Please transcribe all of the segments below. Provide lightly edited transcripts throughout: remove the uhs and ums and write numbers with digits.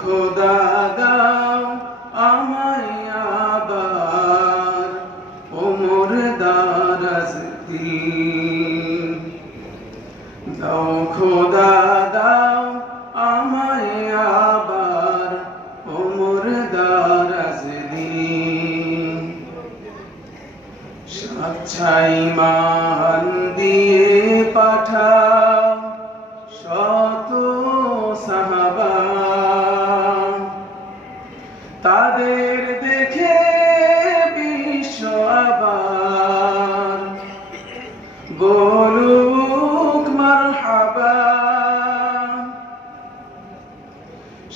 খোদা দাও আমায় আবার ওমর দারাজ দিন। দাও খোদা দাও আমায় আবার ওমর দারাজ দিন। সাচ্ছাই মান দিয়ে পাঠাও শত সাহাবা, তাদের দেখে বিশ্ব আবার বলুক মারহাবা।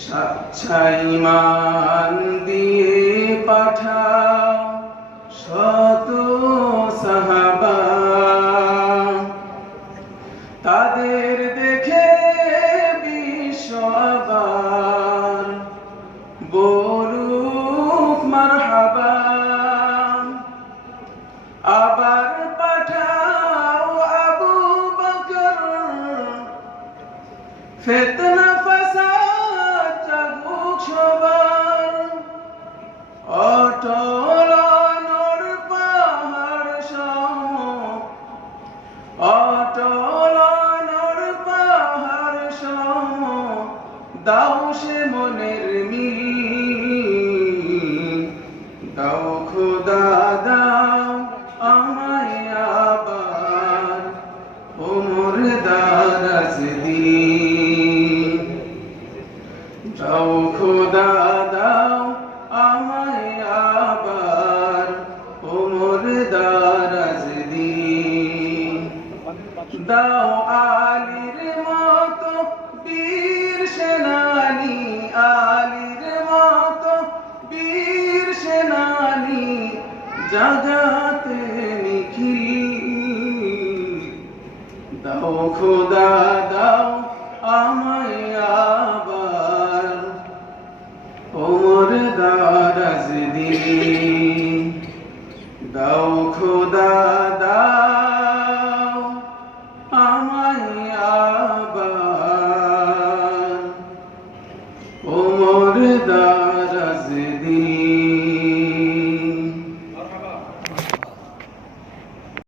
সাচ্ছাই মান দিয়ে পাঠাও শত সাহাবা, তাদের দেখে বিশ্ব আবার বলুক মারহাবা। আবার পাঠাও আবু বকর, ফিতনা ফাসাদ জাগুক সবার। অটল নর পাহাড় সম, অটল নর পাহাড় সম, দাও সে মনের মিল। দাও খোদা দাও আমায় আবার ওমর দারাজ দিন। দাও খোদা দাও আমায় আবার ওমর দারাজ দিন। দাও আলীর মতো বীর সেনানী, আলীর মতো বীর সেনানী, জাগাতে নিখিল। দাও খোদা দাও আমায় আবার ওমর দারাজ দিন। দাও খোদা দাও